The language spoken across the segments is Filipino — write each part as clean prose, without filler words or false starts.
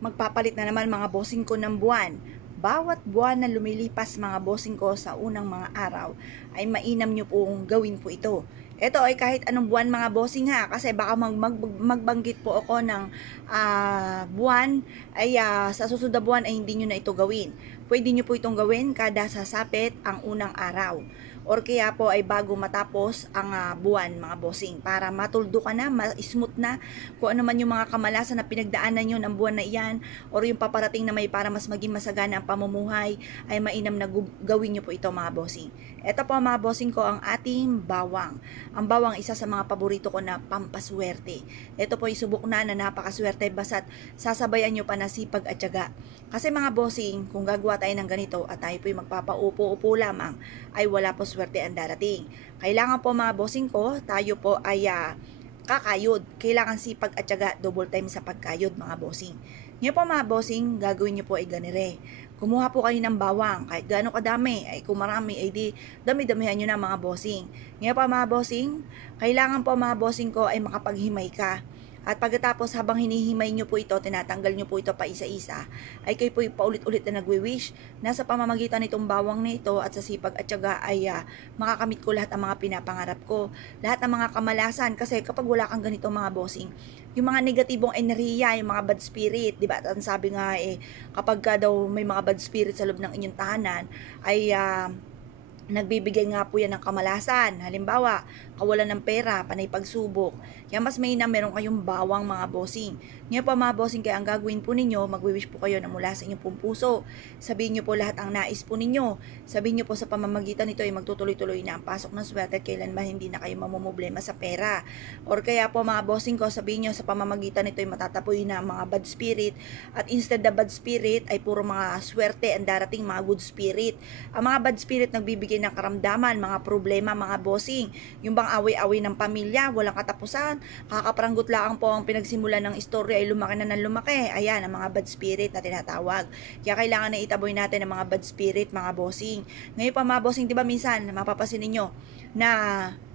Magpapalit na naman mga bossing ko ng buwan. Bawat buwan na lumilipas mga bossing ko sa unang mga araw ay mainam nyo pong gawin po ito. Ito ay kahit anong buwan mga bossing ha, kasi baka magbanggit po ako ng buwan ay sa susunod na buwan ay hindi nyo na ito gawin. Pwede nyo po itong gawin kada sasapit ang unang araw or kaya po ay bago matapos ang buwan mga bossing, para matuldo ka na, ma-smooth na kung ano man yung mga kamalasan na pinagdaanan nyo ng buwan na iyan or yung paparating na may para mas maging masagana ang pamumuhay, ay mainam na gawin nyo po ito mga bossing. Ito po mga bossing ko ang ating bawang. Ang bawang isa sa mga paborito ko na pampaswerte. Ito po isubok na napakaswerte basta't sasabayan nyo pa na sipag at tiyaga. Kasi mga bossing, kung gagawa tayo ng ganito at tayo po'y magpapaupo-upo lamang, ay wala po swerte ang darating. Kailangan po mga bossing ko, tayo po ay kakayod. Kailangan sipag at tiyaga, double time sa pagkayod mga bossing. Ngayon po mga bossing, gagawin nyo po ay ganire. Kumuha po kayo ng bawang, kahit gaano kadami, ay kung marami, ay di dami-damihan nyo na mga bossing. Ngayon po mga bossing, kailangan po mga bossing ko ay makapaghimay ka. At pagkatapos habang hinihimay nyo po ito, tinatanggal nyo po ito pa isa-isa, ay kayo po paulit-ulit na nagwi-wish na sa pamamagitan nitong bawang na ito at sa sipag at tiyaga ay makakamit ko lahat ang mga pinapangarap ko, lahat ng mga kamalasan. Kasi kapag wala kang ganito mga bossing, yung mga negatibong enerhiya, yung mga bad spirit, di ba? At sabi nga kapag ka daw may mga bad spirit sa loob ng inyong tahanan, ay nagbibigay nga po yan ng kamalasan. Halimbawa, kawalan ng pera, panay pagsubok. Kaya mas mainam meron kayong bawang mga bossing. Ngayon po mga bossing, kaya ang gagawin po ninyo, magwi-wish po kayo na mula sa inyong pong puso. Sabihin nyo po lahat ang nais po ninyo. Sabihin nyo po sa pamamagitan nito ay magtutuloy-tuloy na ang pasok ng swerte at kailanman hindi na kayo mamumblema sa pera. Or kaya po mga bossing ko, sabihin nyo sa pamamagitan nito ay matatapoy na ang mga bad spirit. At instead na bad spirit ay puro mga swerte ang darating, mga good spirit. Ang mga bad spirit nagbibigay ng karamdaman, mga problema mga bossing. Yung bang away-away ng pamilya, walang katapusan, kakapranggot lang po ang pinagsimulan ng istorya ay lumaki na ng lumaki. Ayan, ang mga bad spirit na tinatawag. Kaya kailangan na itaboy natin ang mga bad spirit mga bossing. Ngayon pa mga bossing, di ba minsan, mapapasin ninyo na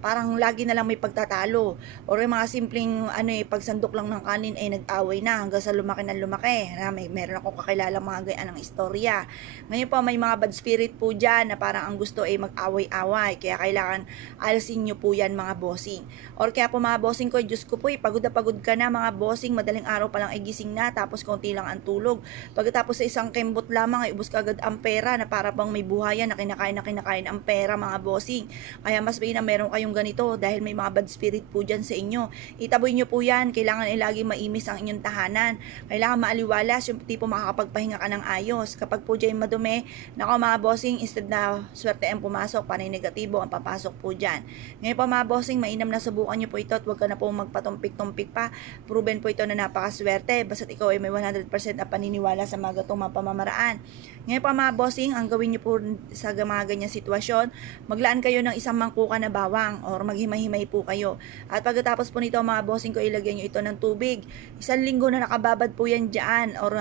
parang lagi na lang may pagtatalo or yung mga simpleng pagsandok lang ng kanin ay nag-away na hanggang sa lumaki ng lumaki. Meron akong kakilala mga gayaan ng istorya. Ngayon pa may mga bad spirit po dyan na parang ang gusto ay mag-away-away. Kaya kailangan alisin nyo po yan mga bossing. Or kaya po mga bossing ko, Diyos ko po, pagod na pagod ka na mga bossing, madaling araw pa lang ay gising na, tapos konti lang ang tulog. Pagkatapos sa isang kembot lamang ay ubos ka agad ang pera na para bang may buhayan na kinakain ang pera mga bossing. Kaya mas na meron kayong ganito dahil may mga bad spirit po dyan sa inyo. Itaboy nyo po yan. Kailangan ay lagi maimis ang inyong tahanan. Kailangan maaliwalas, yung tipo makakapagpahinga ka ng ayos. Kapag po dyan madumi, nako mga bossing, instead na swerte ang pumasok, panay negatibo ang papasok po dyan. Ngayon po mga bossing, mainam na subukan nyo po ito at huwag ka na po magpatumpik-tumpik pa. Proven po ito na napakaswerte. Basta't ikaw ay may 100% na paniniwala sa mga gatong mga pamamaraan. Ngayon po mga bossing, ang gawin nyo po sa mga ganyang sitwasyon, maglaan kayo ng isang mangkukan na bawang or maghimay-himay po kayo. At pagkatapos po nito mga bossing ko, ilagyan nyo ito ng tubig. 1 linggo na nakababad po yan dyan or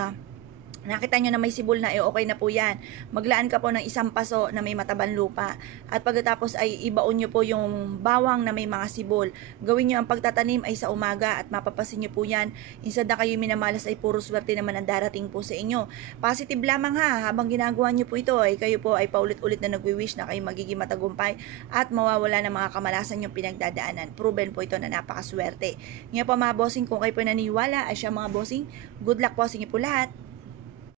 nakita nyo na may sibol na, okay na po yan. Maglaan ka po ng 1 paso na may matabang lupa. At pagkatapos ay ibaon nyo po yung bawang na may mga sibol. Gawin nyo ang pagtatanim ay sa umaga at mapapasin nyo po yan. Instead na kayo minamalas ay puro swerte naman ang darating po sa inyo. Positive lamang ha, habang ginagawa nyo po ito ay kayo po ay paulit-ulit na nagwi-wish na kayo magiging matagumpay at mawawala ng mga kamalasan yung pinagdadaanan. Proven po ito na napakaswerte. Ngayon po mga bossing, kung kayo po naniniwala ay siya mga bossing, good luck po sa inyo po lahat.